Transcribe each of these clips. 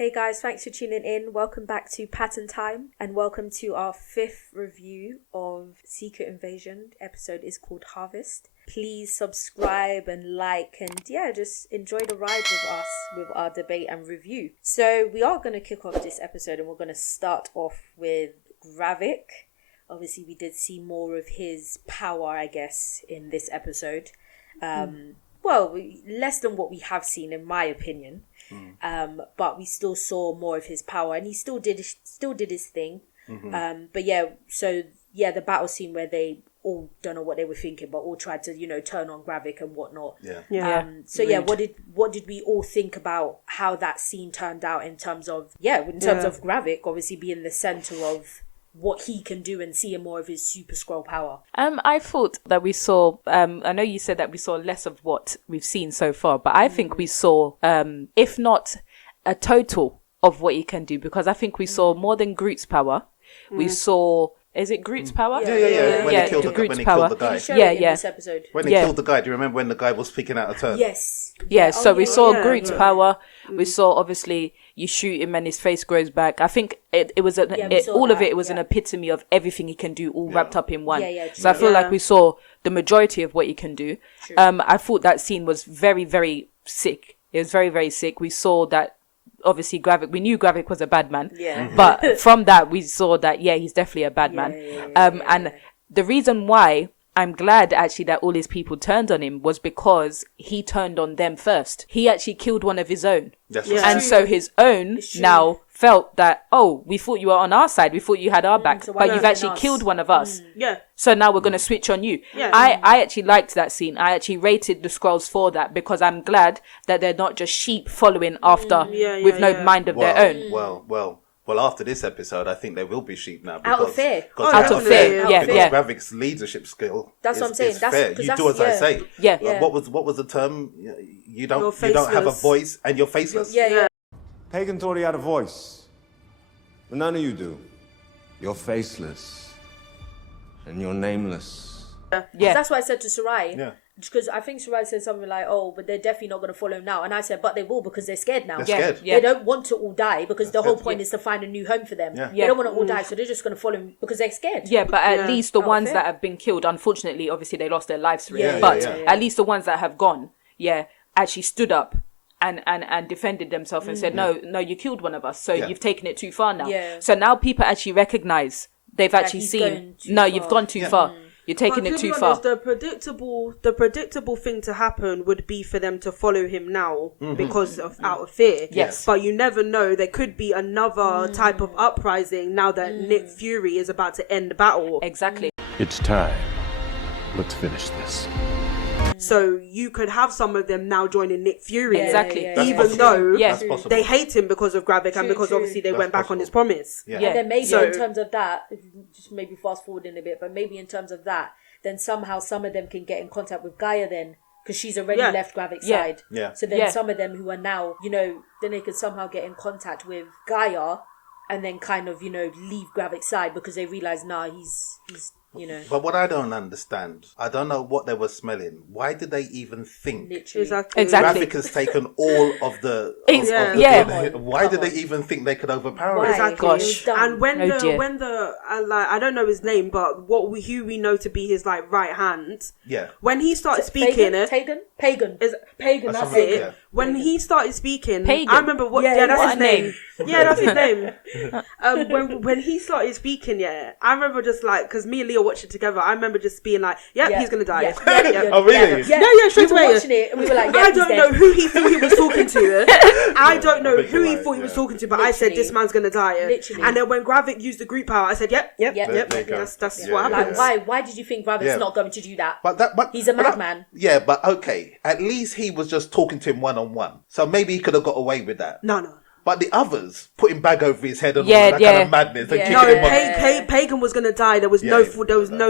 Hey guys, thanks for tuning in. Welcome back to Pattern Time and welcome to our 5th review of Secret Invasion. The episode is called Harvest. Please subscribe and like and just enjoy the ride with us with our debate and review. So we are going to kick off this episode and we're going to start off with Gravik. Obviously we did see more of his power, I guess, in this episode. Well, less than what we have seen in my opinion. But we still saw more of his power and he still did his thing. The battle scene where they all don't know what they were thinking but all tried to turn on Gravik and whatnot. What did we all think about how that scene turned out in terms of Gravik obviously being the center of what he can do and seeing more of his super scroll power? I thought that we saw, I know you said that we saw less of what we've seen so far, but I think we saw, if not a total of what he can do, because I think we saw more than Groot's power. We saw, is it Groot's power? Yeah. When he killed the guy. This episode. When he killed the guy, do you remember when the guy was picking out a turn? Yes. We saw Groot's power. We saw, obviously, you shoot him and his face grows back. I think it was an epitome of everything he can do, all wrapped up in one. So I feel like we saw the majority of what he can do. True. I thought that scene was very, very sick. It was very, very sick. We saw that, obviously, we knew Gravik was a bad man. But from that, we saw that, he's definitely a bad man. And the reason why I'm glad actually that all his people turned on him was because he turned on them first. He actually killed one of his own. And so his own now felt that, we thought you were on our side. We thought you had our back. So but you've actually killed one of us. So now we're going to switch on you. I actually liked that scene. I actually rated the Skrulls for that because I'm glad that they're not just sheep following after with no mind of their own. Well, after this episode, I think there will be sheep now. Out of fear. Out of fear. Because Gravik's leadership skill That's what I'm saying. That's fair. You do as I say. What was the term? You don't have a voice and you're faceless. Pagan thought he had a voice. But none of you do. You're faceless. And you're nameless. That's what I said to Sarai. Because I think Sarai said something like, but they're definitely not going to follow him now. And I said, but they will because they're scared now. They're scared. They don't want to all die because the whole point is to find a new home for them. They don't want to all die, so they're just going to follow him because they're scared. But at least the ones that have been killed, unfortunately, obviously they lost their lives through it. But at least the ones that have gone, actually stood up and defended themselves and said, no, you killed one of us, so you've taken it too far now. So now people actually recognize, they've actually seen, you've gone too far. You're taking it too far. The predictable thing to happen would be for them to follow him now because of out of fear. Yes. But you never know. There could be another type of uprising now that Nick Fury is about to end the battle. Exactly. It's time. Let's finish this. So you could have some of them now joining Nick Fury. Exactly. Even though they hate him because of Gravik and because obviously they went back on his promise. And then maybe in terms of that, just maybe fast forwarding a bit, but maybe in terms of that, then somehow some of them can get in contact with Gaia then, because she's already left Gravik's side. So then some of them who are now, then they could somehow get in contact with Gaia and then kind of, leave Gravik's side because they realise, he's But what I don't understand, I don't know what they were smelling. Why did they even think? Exactly. Gravik has taken all of the... Why did they even think they could overpower it? Exactly. Gosh. And when I don't know his name, but who we know to be his right hand. When he started speaking, Pagan. That's it. Yeah. When he started speaking, Pagan. I remember that's his name. That's his name. When he started speaking, I remember just because me and Leo watched it together. I remember just being like, he's gonna die. Oh really? Straight away. We were watching it and we were like, I don't know who he thought he was talking to. I don't know who he thought he was talking to, but I said this man's gonna die. Literally. And then when Gravik used the group power, I said, yep. That's what happens. Why did you think Gravik's not going to do that? But he's a madman. But okay. At least he was just talking to him one-on-one. So maybe he could have got away with that. No. But the others putting bag over his head and all that kind of madness. And No, Pagan was going to die. There was no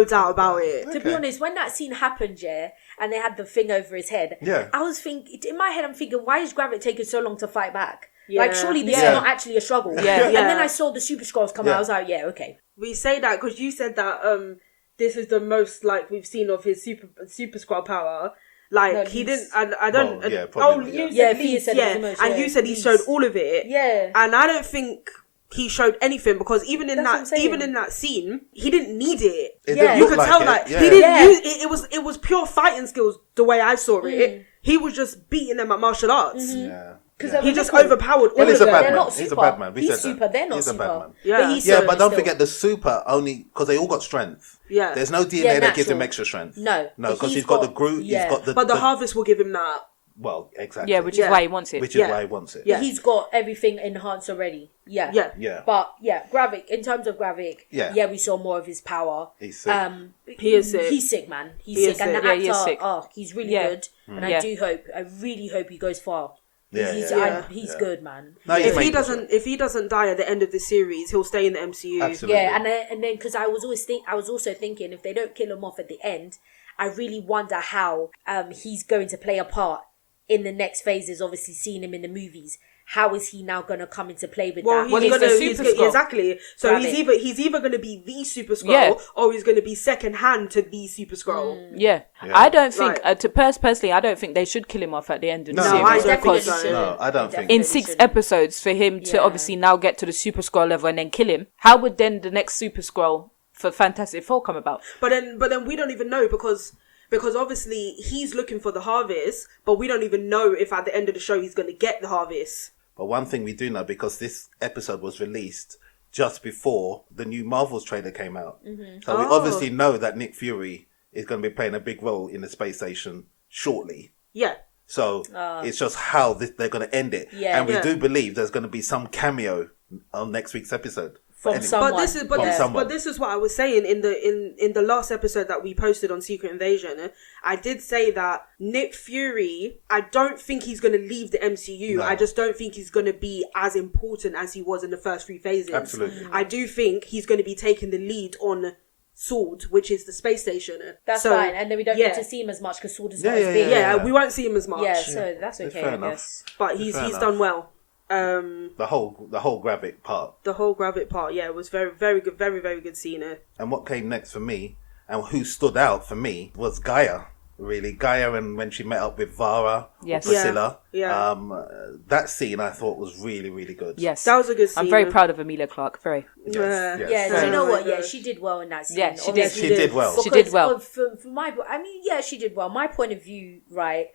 doubt about it. Okay. To be honest, when that scene happened, and they had the thing over his head, I was thinking, in my head, I'm thinking, why is Gravik taking so long to fight back? Surely this is not actually a struggle. And then I saw the Super Skrulls come out. I was like, okay. We say that because you said that this is the most we've seen of his super Skrull power. Like, No, he he's- didn't... I don't... Well, yeah, oh, probably, you yeah. said Thea least, said it was yeah. the most, And yeah. you said he Least. showed all of it. Yeah. And I don't think he showed anything, because even in That's what I'm saying. that scene, he didn't need it. It Yeah. didn't You look could tell, it, like, yeah. he didn't Yeah. use it. It was pure fighting skills, the way I saw it. He was just beating them at martial arts. Yeah. Because He just overpowered all Well, he's of a them. bad They're man. not He's a super. bad man. We He's said that. super. They're not He's a super. bad man. Yeah. But he's Yeah, super but don't still. forget the super only because they all got strength. Yeah. There's no DNA Yeah, that gives him natural. extra strength. No. No, because He's he's got the got- Groot. yeah. He's got the. But the harvest will give him that. Well, exactly. Yeah, which is Yeah. why he wants it. Which is Yeah. why he wants it. Yeah. He's got everything enhanced already. Yeah. Yeah. Yeah. But yeah, Gravik. In terms of Gravik, Yeah. we saw more of his power. He's sick. He is sick. He's sick, man. He's He sick, is and sick. the Yeah, actor, he is sick. he's really Yeah. good, and Yeah. I really hope he goes far. Yeah, he's, yeah. he's good, man. No, he's If he making doesn't die at the end of the series, he'll stay in the MCU. Absolutely. Yeah, and then because I was also thinking if they don't kill him off at the end, I really wonder how he's going to play a part in the next phases. Obviously, seeing him in the movies, how is he now going to come into play with Well, that? Well, he's he's gonna the he's Super gonna- Skrull. exactly. So Rabbit. he's either gonna be the Super Skrull, Yeah. or he's gonna be second hand to the Super Skrull. Yeah. Yeah. I don't think, Right. personally, I don't think they should kill him off at the end of the No, series. I don't think because so. No, I don't think. in Definitely 6 shouldn't. episodes, for him to Yeah. obviously now get to the Super Skrull level and then kill him, how would then the next Super Skrull for Fantastic Four come about? But then we don't even know, because obviously he's looking for the harvest, but we don't even know if at the end of the show he's gonna get the harvest. But one thing we do know, because this episode was released just before the new Marvels trailer came out, so we Oh. obviously know that Nick Fury is going to be playing a big role in the space station shortly. Yeah. So it's just how they're going to end it, Yeah. and we Yeah. do believe there's going to be some cameo on next week's episode. From Anyway. someone. But this is what I was saying in the last episode that we posted on Secret Invasion. I did say that Nick Fury, I don't think he's going to leave the MCU. No. I just don't think he's going to be as important as he was in the first 3 phases. Absolutely. I do think he's going to be taking the lead on Sword, which is the space station. That's So, fine, and then we don't yeah. get to see him as much because Sword is Yeah, not as yeah, big. Yeah, we won't see him as much. Yeah, so that's Yeah, okay, fair I enough. guess. But he's Fair done enough. well. The whole Gravik part. The whole Gravit part, yeah, was very, very good, very, very good scene. And what came next for me, and who stood out for me, was Gaia. Really, Gaia, and when she met up with Vara, Yes. or Priscilla, Yeah. that scene I thought was really, really good. Yes. That was a good scene. I'm very proud of Amelia Clark. Very. Yeah. Yes. Yeah, do Oh you know my what? Yeah, God. she did well in that scene. Yeah, she did. Obviously, She did well. She did because well. For my, I mean, yeah, she did well. My point of view, right?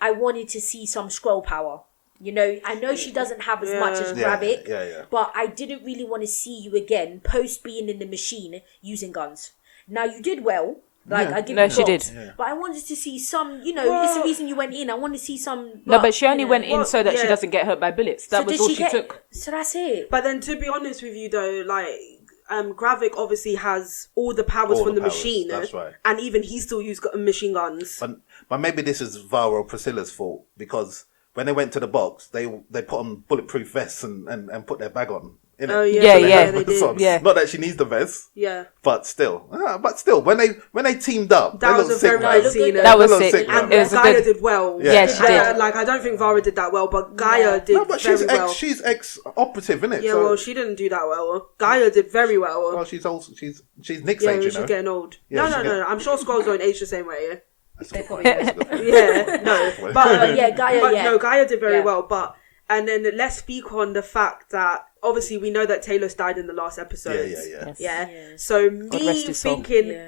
I wanted to see some scroll power. You know, I know she doesn't have as much as Yeah, Gravik, yeah. but I didn't really want to see you again post being in the machine using guns. Now you did well. Like I give No, you she props, did. but I wanted to see some. You know, it's the reason you went in. I wanted to see some. No, but she only you know. went in so that she yeah. doesn't get hurt by bullets. That So was did all she get- took. So that's it. But then, to be honest with you, though, like Gravik obviously has all the powers All from the the powers, machine, that's right. and even he still used machine guns. But maybe this is Vara or Priscilla's fault, because when they went to the box, they put on bulletproof vests and put their bag on. innit? Oh yeah, Yeah, they yeah. had they vests did. on. Yeah. Not that she needs the vest, Yeah, but still, when they teamed up, that they was looked a sick, very man. good scene. That was They looked sick. And It was a Gaia good. did well. Yeah, she did. Like I don't think Vara did that well, but Gaia did No, but very she's well. she's ex-operative, innit? Yeah, So, well, she didn't do that well. Gaia did very well. well, she's also she's Nick's Yeah, age, you she's know. getting old. Yeah, she's No. I'm sure Skrulls don't age the same way. Yeah. They probably do. Yeah, no, but Yeah, Gaia. but yeah. no, Gaia did very Yeah. well. But and then let's speak on the fact that obviously we know that Talos died in the last episode. Yeah. Yeah. Yeah. So rest me his soul. thinking,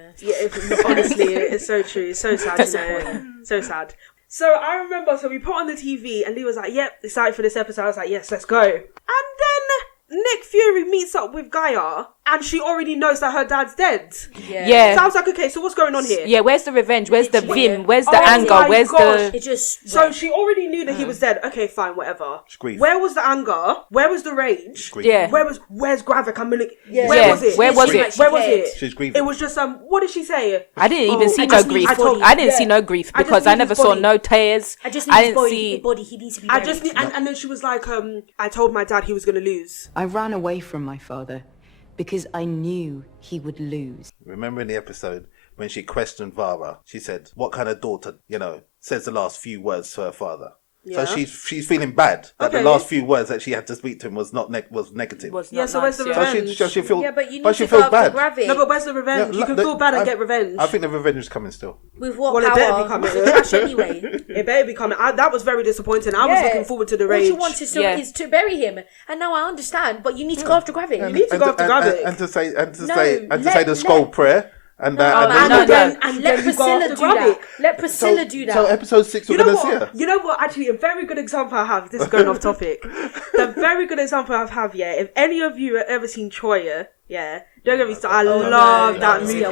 honestly, it's so true. It's so sad, you know. So sad. So I remember, so we put on the TV and Lee was like, "Yep, excited for this episode." I was like, "Yes, let's go." And then Nick Fury meets up with Gaia, and she already knows that her dad's dead. Yeah. So I was like, "Okay, so what's going on here?" Yeah, where's the revenge? Where's the Literally, vim? Where's Oh the my anger? Where's gosh. the... It just. So she already knew that he was dead. Okay, fine, whatever. Grief. Where was the anger? Where was the rage? Grief. Yeah. Where's Gravik? I'm gonna. Yeah. Where Yeah, was it? where was She- it? Where was She it? cared. She's grieving. It was just what did she say? I didn't even Oh, see I no just need grief. his body. I didn't see Yeah. no grief I just because need I never his saw body. no tears. I just need I his didn't body. see. The body. He needs to be. I buried. just need, and then she was like, I told my dad he was gonna lose. I ran away from my father because I knew he would lose. Remember in the episode when she questioned Vara, she said, "What kind of daughter, says the last few words to her father?" So she's feeling bad that the last few words that she had to speak to him was negative. So where's the revenge? So she feels, but you need but she to go feels bad. Gravik. No, but where's the revenge? You can feel bad and get revenge. I think the revenge is coming still. With what Well, it power? better be coming. Trash anyway. It better be coming. That was very disappointing. I was looking forward to the rage. All she wanted is to bury him, and now I understand. But you need to go after Gravik. You need to go after Gravik. And to say the skull prayer. And let Priscilla do that. Let Priscilla do that. So episode 6, we're going to see her. You know what? Actually, a very good example I have. This is going off topic. The very good example I have. Yeah, if any of you have ever seen Troya, don't get me started. I love that movie.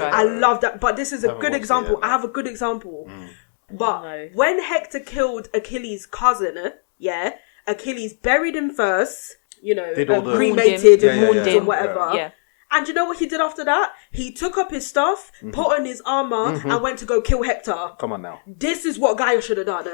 I love that. But this is a good example. I have a good example. But when Hector killed Achilles' cousin, Achilles buried him first. Cremated and mourned him, whatever. Yeah. And you know what he did after that? He took up his stuff, put on his armor, and went to go kill Hector. Come on now. This is what Gaia should have done.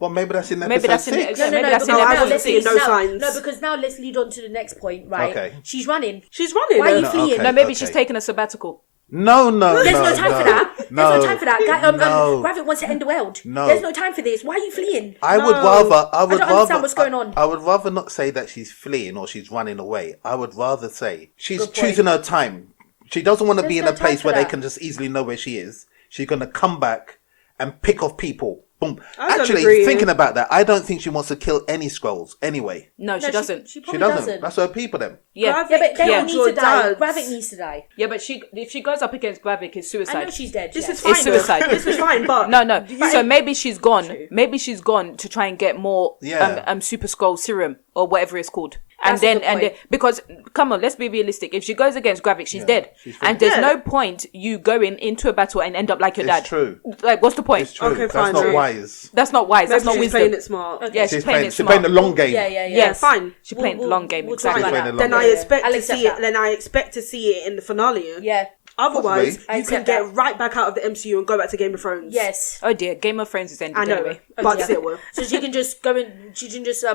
Well, maybe that's in episode 6. I wasn't seeing no signs. No, because now let's lead on to the next point, right? Okay. She's running. Why are you fleeing? Okay, No, maybe she's taking a sabbatical. No. There's no time for that. There's no time for that. Gravik wants to end the world. No. There's no time for this. Why are you fleeing? I would rather. I don't understand what's going on. I would rather not say that she's fleeing or she's running away. I would rather say she's choosing her time. She doesn't want to be in a place where they can just easily know where she is. She's going to come back and pick off people. Boom. Actually, thinking about that, I don't think she wants to kill any Skrulls anyway. No, she doesn't. She probably doesn't. That's her people then. Yeah. But they don't need to die. Gravik needs to die. Yeah, but if she goes up against Gravik, it's suicide. I know she's dead. This is fine. It's suicide. This is fine, but no. So maybe she's gone. Maybe she's gone to try and get more Super Skrull serum or whatever it's called. And then because come on, let's be realistic. If she goes against Gravik, she's dead. And there's no point you going into a battle and end up like your dad. It's true. Like, what's the point? It's true. Okay, That's fine. not wise. That's not wise. That's not she's wisdom. playing it smart. Yeah, she's playing it She's smart. playing the long game. Yeah, fine. She's playing the long game. We'll Exactly. talk about Playing that. the long Then game. I expect I'll to accept see that. it. Then I expect to see it in the finale. Yeah. Otherwise, Possibly. you can get right back out of the MCU and go back to Game of Thrones. Yes. Oh dear, Game of Thrones is ended I know, anyway. but still. So she can just go in. She can just No.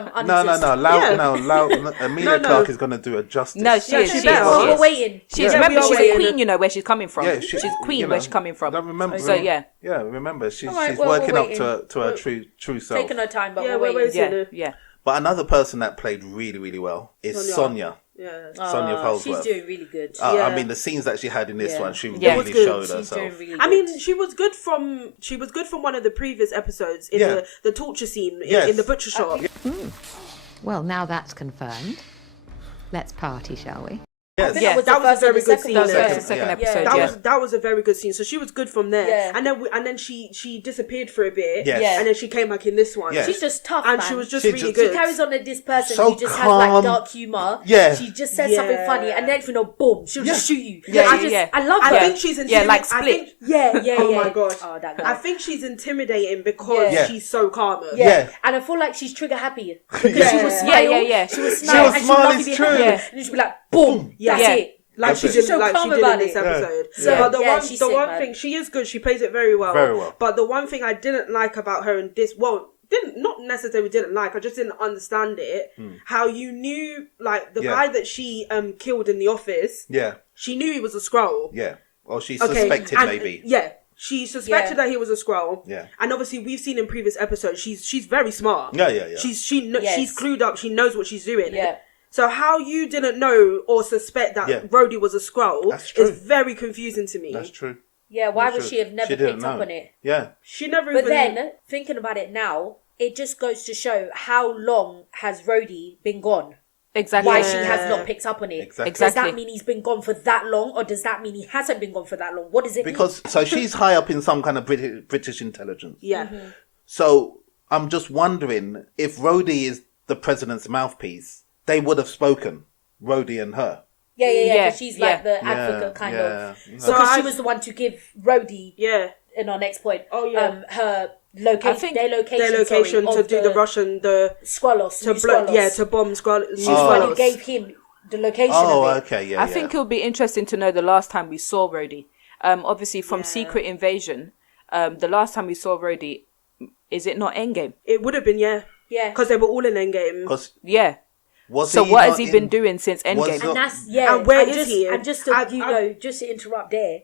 Emilia Clarke is going to do a justice. No, she is. We're waiting. Remember, she's a waiting. queen. You know where she's coming from. Yeah, she's queen where she's coming from. Remember, So yeah. Yeah, remember, she's Alright, well, working we're up to her true self. Taking her time, but Yeah, we're we're waiting. waiting. Yeah. But another person that played really, really well is Sonia. Yeah. Sonia Falsworth. She's doing really good. I mean, the scenes that she had in this one, she Yeah. really It was showed She's herself. doing really good. I mean, she was good from one of the previous episodes in the torture scene in the butcher shop. Well, now that's confirmed. Let's party, shall we? Yes. That was a very good scene. That was Yeah. the second Yeah. episode. That was a very good scene. So she was good from there. Yeah. And then she disappeared for a bit. Yes. Yeah. And then she came back in this one. Yes. She's just tough, And man. she was just She really just- good. She carries on as this person So who just has calm. like dark humor. Yeah. She just says something funny, and next thing you know, boom, she'll just shoot you. Yeah, I love I her. think she's intimidating. like Split. Oh my god. Oh, that I guy. think she's intimidating because Yeah. she's so calm. Yeah. And I feel like she's trigger happy because she was smile. Yeah. She was She smile. was and smile, she loved it's it. true. Yeah. And she'd be like, boom, that's Yeah. it. Like she That's did, it. So like calm she did about in this it. episode. Yeah. But the she's one sick, man. thing, she is good. She plays it very well. Very well. But the one thing I didn't like about her in this, not necessarily didn't like. I just didn't understand it. How you knew, like the guy that she killed in the office. Yeah. She knew he was a Skrull. Yeah. Or she Okay, suspected and- maybe. Yeah. She suspected that he was a Skrull. Yeah. And obviously we've seen in previous episodes she's very smart. Yeah. She's Yes. clued up. She knows what she's doing. Yeah. So how you didn't know or suspect that Rhodey was a Skrull That's true. is very confusing to me. That's true. Yeah, why That's would true. she have never She didn't picked up know. on it? Yeah. She never But even... then, thinking about it now, it just goes to show how long has Rhodey been gone? Exactly. Why she has not picked up on it. Exactly. Does that mean he's been gone for that long, or does that mean he hasn't been gone for that long? What does it mean? Because so she's high up in some kind of British intelligence. Yeah. So I'm just wondering if Rhodey is the president's mouthpiece, they would have spoken, Rhodey and her. Yeah. 'Cause she's like the advocate kind of. So Because she was the one to give Rhodey, Yeah. in our next point, her I location, think their location to of do the Russian, Squalos, to bomb Skrulls. She's the one who gave him the location Oh, of it. okay, yeah. I think it would be interesting to know the last time we saw Rhodey. Obviously from Secret Invasion, the last time we saw Rhodey, is it not Endgame? It would have been, yeah. Because they were all in Endgame. Yeah. Was So he what not has he been doing since Endgame? not- And that's And where is just, he? And just to just to interrupt there,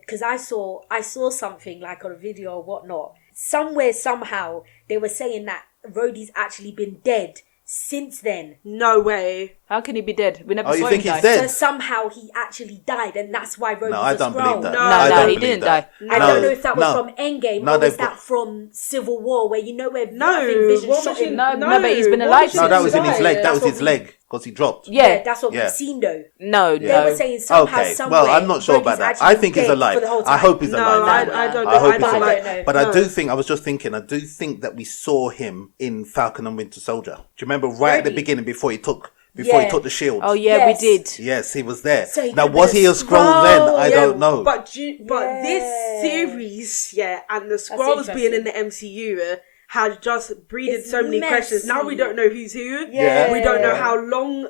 because I saw something like on a video or whatnot somewhere, somehow, they were saying that Rhodey's actually been dead since then. No way. How can he be dead? We never saw you him think die. he's dead? So somehow he actually died, and that's why Rhodey's No, I a don't Skrull. believe that. No, he didn't die. I don't know if that was from Endgame No, or was they've that got- from Civil War, where you know where No, I think Vision War shot Machine- him. No, but he's been alive No, that was in Since his leg. died. That was That's his what we- leg because he dropped. Yeah, that's what Yeah. we've seen though. No, They no. were saying somehow, Okay, somewhere. well, I'm not sure about Rhodey's that. actually I think he's dead alive. for the whole I time. hope he's No, alive. I don't know. I hope I he's don't alive. know. But No. I do think, I was just thinking, I do think that we saw him in Falcon and Winter Soldier. Do you remember right at the Rhodey? beginning before he took Yeah. the shield? Oh, yeah, Yes. we did. Yes, he was there. So he Now, could've was been he a a Skrull then? Skrull. I Yeah, don't know. But this Yeah. series, and the Skrulls being in the MCU has just breeded It's so many messy. questions. Now we don't know who's who. Yeah. We don't know how long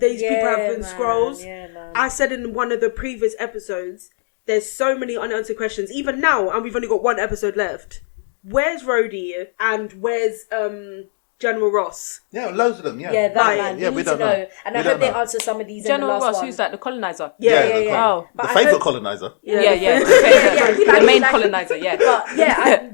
these people have been man. Skrulls. Yeah, man. I said in one of the previous episodes, there's so many unanswered questions. Even now, and we've only got one episode left. Where's Rhodey and where's General Ross? Yeah, loads of them, yeah. Yeah, that Right. man. Yeah, We we need to don't know. know. And I We hope they don't know. answer some of these in General the last Ross, one. who's that? The colonizer? Yeah, the yeah. Oh. But The I favourite hope- colonizer. Yeah. Yeah, The main like- colonizer, yeah.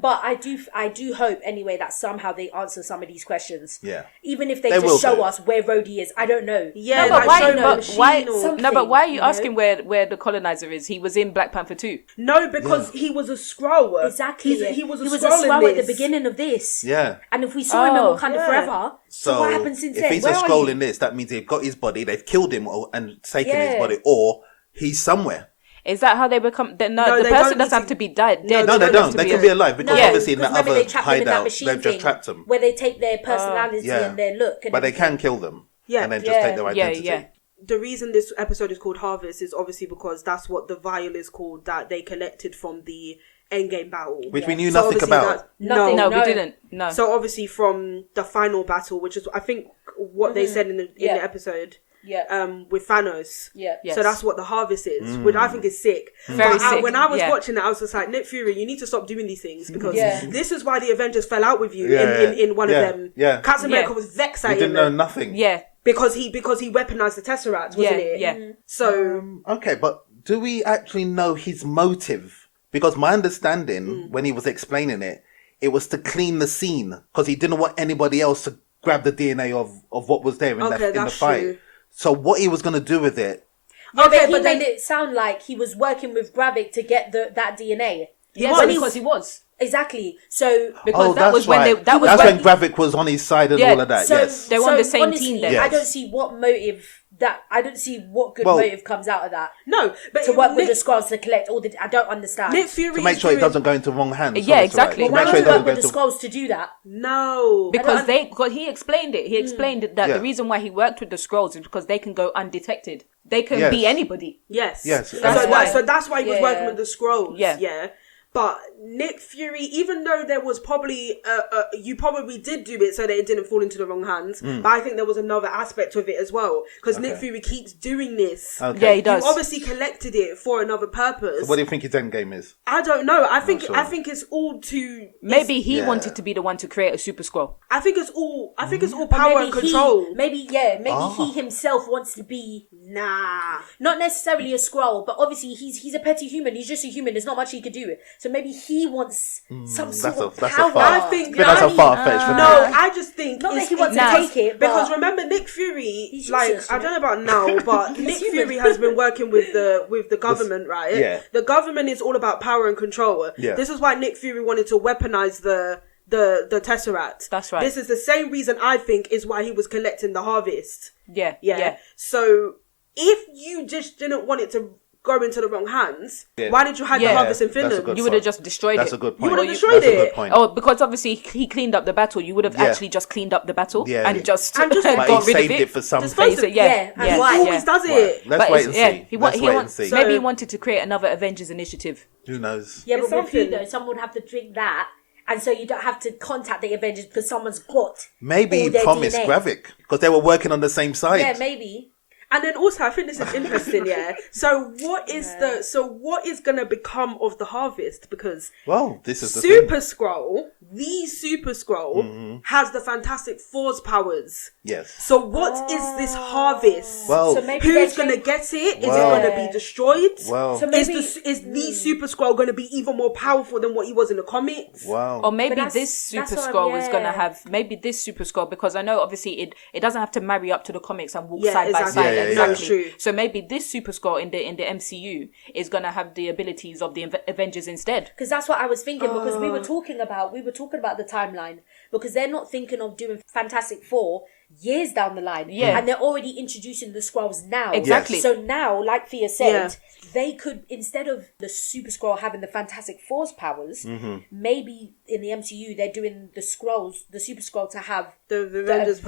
But I do hope anyway that somehow they answer some of these questions. Yeah. Even if they They will just show do. us where Rhodey is, I don't know. Yeah, No, but like why? show no the But machine why? or- No, but why are you you know? asking where the colonizer is? He was in Black Panther 2. No, because he was a Skrull. Exactly. He was a he was Skrull a Skrull in at the this. beginning of this. Yeah. And if we saw him in Oh. Wakanda Yeah. forever, so what happened since if then? he's Where a are Skrull you? in this, that means they've got his body, they've killed him and taken his Yeah. body, or he's somewhere. Is that how they become? No, No, the they person don't doesn't need have to- to be dead. No, Dead. No, they have don't. to They be can a- be alive because No, obviously in the because remember other they trapped them in that hideout, machine they've just thing, trapped them. where they take their personality Yeah. and their look. And But they everything. can kill them. Yeah. And then just take their Yeah, identity. yeah. The reason this episode is called Harvest is obviously because that's what the vial is called that they collected from the Endgame battle. Which we knew So nothing obviously about. that- Nothing. No, No. we didn't. No. So obviously from the final battle, which is I think what they said in the Yeah. episode, Yeah. with Thanos. Yeah. Yes. So that's what the harvest is, which I think is sick. Very But sick, when I was yeah. watching it, I was just like, Nick Fury, you need to stop doing these things because Yeah. this is why the Avengers fell out with you Yeah, in one yeah, of them. yeah. Captain Yeah. America was vexed We at didn't him know nothing. yeah. because he weaponized the Tesseract, wasn't Yeah, it? yeah. So Okay, but do we actually know his motive? Because my understanding, when he was explaining it, it was to clean the scene because he didn't want anybody else to grab the DNA of what was there in, Okay, in the that's fight. true. So what he was going to do with it? Yeah, Okay, but he but made then- it sound like he was working with Gravik to get that DNA. Yes, was. because he was. Exactly. So Because that was when right. they. That was that's when. when Gravik was on his side and Yeah, all of that. so, Yes. They were on the same honestly, team then. I Yes. don't see what motive I don't see what good Well- motive comes out of that. no, but To work with Nick, the Skrulls to collect all the I don't understand. Nick Fury To make is sure it doing- doesn't go into wrong hands. Yeah, Sorry, exactly. To Why make would sure it you work doesn't go with the into... Skrulls to do that? No, Because he explained it. He explained that Yeah. the reason why he worked with the Skrulls is because they can go undetected. They can Yes. be anybody. Yes. Yes, So that's why. that's why he was Yeah. working with the Skrulls. Yeah. Yeah. But Nick Fury, even though there was probably, you probably did do it so that it didn't fall into the wrong hands, but I think there was another aspect of it as well. Because Nick Okay. Fury keeps doing this. Okay. Yeah, he does. You obviously collected it for another purpose. What do you think his end game is? I don't know. I think sure. I think it's all to Maybe he Yeah. wanted to be the one to create a super Skrull. I think it's all Or power maybe and control. Maybe he himself wants to be not necessarily a Skrull, but obviously he's a petty human. He's just a human. There's not much he could do. So maybe he wants some sort of that's a power. far. I think- that's a I mean- far-fetched. for me. No, I just think Not that it's- he wants it's- to take it, because but remember Nick Fury, He's like useless, I don't know about now, but Nick human. Fury has been working with the government, right? Yeah. The government is all about power and control. Yeah. This is why Nick Fury wanted to weaponize the Tesseract. That's right. This is the same reason I think is why he was collecting the harvest. Yeah. Yeah. Yeah. So if you just didn't want it to go into the wrong hands, Yeah. why did you hide Yeah. the harvest in That's a Finland? good You would have point. just destroyed That's it. a good You point. would've That's destroyed a it. good point. Oh, because obviously he cleaned up the battle. You would have Yeah. actually just cleaned up the battle Yeah. and just, And just- But got he rid of saved it for something. Disposed Face of- it, yeah, Yeah, and yeah, why? He yeah. always does Right. it. Let's wait and see. Let's wait and see. Maybe he wanted to create another Avengers initiative. Who knows? yeah, It's but with who something. though? Someone would have to drink that, and so you don't have to contact the Avengers because someone's got Maybe all he their promised DNA. Gravik because they were working on the same side. Yeah, maybe. And then also, I think this is interesting, yeah. So what is gonna become of the Harvest? Because this is the Super Skrull, the Super Skrull, has the Fantastic Four's powers. Yes. So what is this Harvest? Well, so maybe who's gonna get it? Is it gonna be destroyed? Well, so maybe, is the Super Skrull gonna be even more powerful than what he was in the comics? wow. Or maybe this Super Skrull is gonna have this Super Skrull, because I know obviously it doesn't have to marry up to the comics and walk side by side. Exactly. True. So maybe this Super Skrull in the MCU is gonna have the abilities of the Avengers instead. Because that's what I was thinking. Because we were talking about the timeline. Because they're not thinking of doing Fantastic Four years down the line. Yeah. And they're already introducing the Skrulls now. Exactly. So now, like Thea said, they could, instead of the Super Skrull having the Fantastic Four's powers, maybe in the MCU they're doing the Skrulls, the Super Skrull, to have the Avengers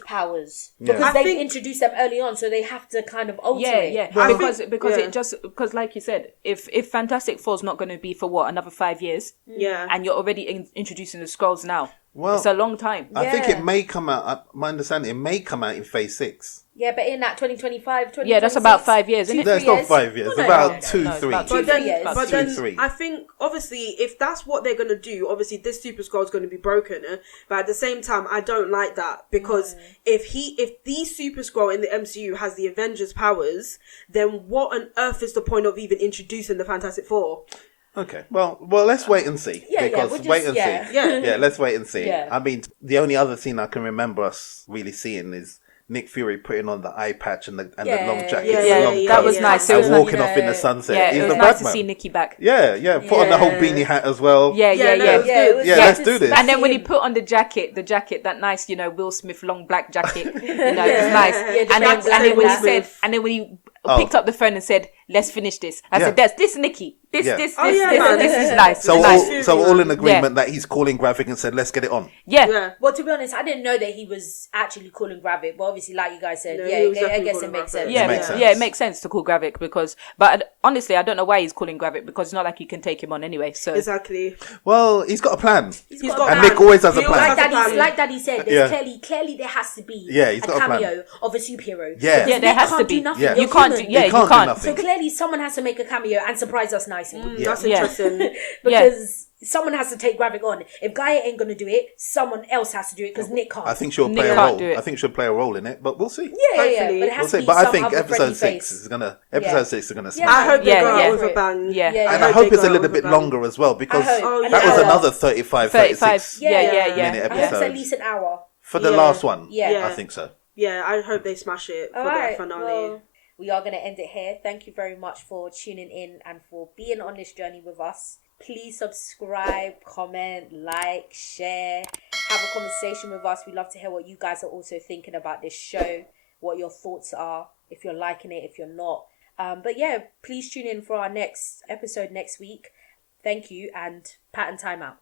powers. Because they've introduced them early on, so they have to kind of alter it. Yeah. Because like you said, if Fantastic Four's not going to be for another 5 years, and you're already introducing the Skrulls now. Well, it's a long time. I think it may come out. My understanding, it may come out in Phase 6. Yeah, but in that 2025, that's about 5 years, isn't it? That's not 5 years. About 2, 3. But then, I think obviously if that's what they're gonna do, obviously this Super Skrull is gonna be broken. But at the same time, I don't like that, because if the Super Skrull in the MCU has the Avengers powers, then what on earth is the point of even introducing the Fantastic Four? Okay, well, let's wait and see. Let's wait and see. Yeah. I mean, the only other scene I can remember us really seeing is Nick Fury putting on the eye patch and the long jacket. That was nice. And walking off in the sunset. Yeah, He's it was the nice Batman. to see Nicky back. Put on the whole beanie hat as well. Let's do this. And then when he put on the jacket, that nice, Will Smith long black jacket, it was nice. And then when he picked up the phone and said, "Let's finish this," I said, "This Nicky. This is nice." So all in agreement that he's calling Graphic and said, "Let's get it on." Yeah. Well, to be honest, I didn't know that he was actually calling Gravik, but obviously, like you guys said, I guess it makes sense. It makes sense to call Gravik, but honestly, I don't know why he's calling Gravik, because it's not like you can take him on anyway. So exactly. Well, he's got a plan. He's got a plan. And Nick always has a plan. Like Daddy said, there's clearly there has to be he's got a cameo plan. of a superhero. Yeah, there has to be. You can't. You can't. So clearly, someone has to make a cameo and surprise us nicely. That's interesting. Because someone has to take Gravik on. If Gaia ain't gonna do it, someone else has to do it, because Nick can't. I think she'll play a role. I think she'll play a role in it, but we'll see. Yeah. But it has to be But I some think other episode 6 face. is gonna smash. I hope they go out with a bang. And I hope it's a little bit longer as well, because that was another 35, 36 minute episode. I hope it's at least an hour. For the last one, Yeah. I think so. Yeah, I hope they smash it for the finale. Well, we are going to end it here. Thank you very much for tuning in and for being on this journey with us. Please subscribe, comment, like, share, have a conversation with us. We love to hear what you guys are also thinking about this show, what your thoughts are, if you're liking it, if you're not. But please tune in for our next episode next week. Thank you, and Pat and Time out.